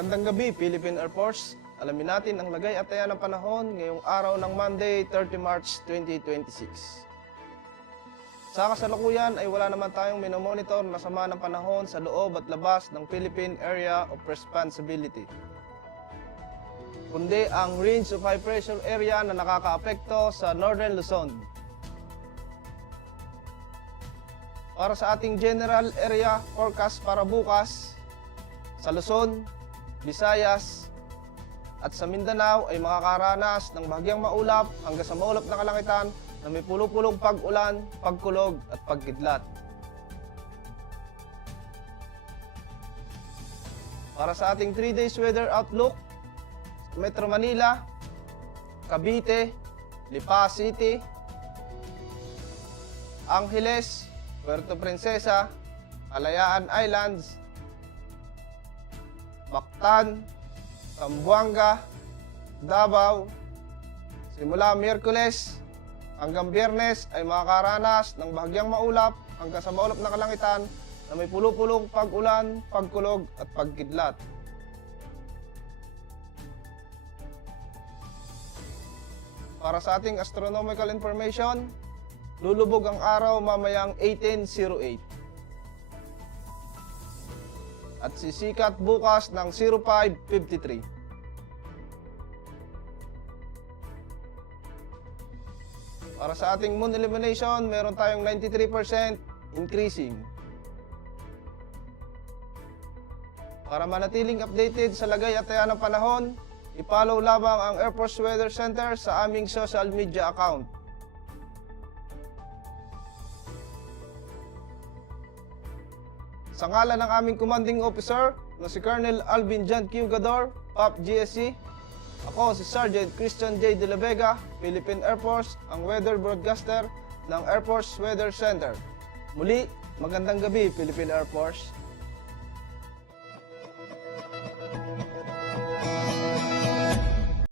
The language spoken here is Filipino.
Magandang gabi, Philippine Air Force. Alamin natin ang lagay at taya ng panahon ngayong araw ng Monday, 30 March 2026. Sa kasalukuyan ay wala naman tayong minomonitor na sama ng panahon sa loob at labas ng Philippine Area of Responsibility, kundi ang range of high pressure area na nakakaapekto sa Northern Luzon. Para sa ating general area forecast para bukas, sa Luzon, Visayas, at sa Mindanao ay makakaranas ng bahagyang maulap hanggang sa maulap na kalangitan na may pulo-pulong pag-ulan, pagkulog at pagkidlat. Para sa ating 3 days weather outlook, Metro Manila, Cavite, Lipa City, Angeles, Puerto Princesa, Kalayaan Islands, Mactan, Zamboanga, Davao. Simula Miyerkules hanggang Biyernes ay makakaranas ng bahagyang maulap hanggang sa maulap na kalangitan na may pulo-pulong pag-ulan, pagkulog at pagkidlat. Para sa ating astronomical information, lulubog ang araw mamayang 18:08. At sisikat bukas ng 05:53. Para sa ating moon illumination, meron tayong 93% increasing. Para manatiling updated sa lagay at taya ng panahon, i-follow lamang ang Air Force Weather Center sa aming social media account. Sa ngalan ng aming commanding officer na si Colonel Alvin John Q. Gador, PAP GSC, ako si Sergeant Christian J. De La Vega, Philippine Air Force, ang weather broadcaster ng Air Force Weather Center. Muli, magandang gabi, Philippine Air Force.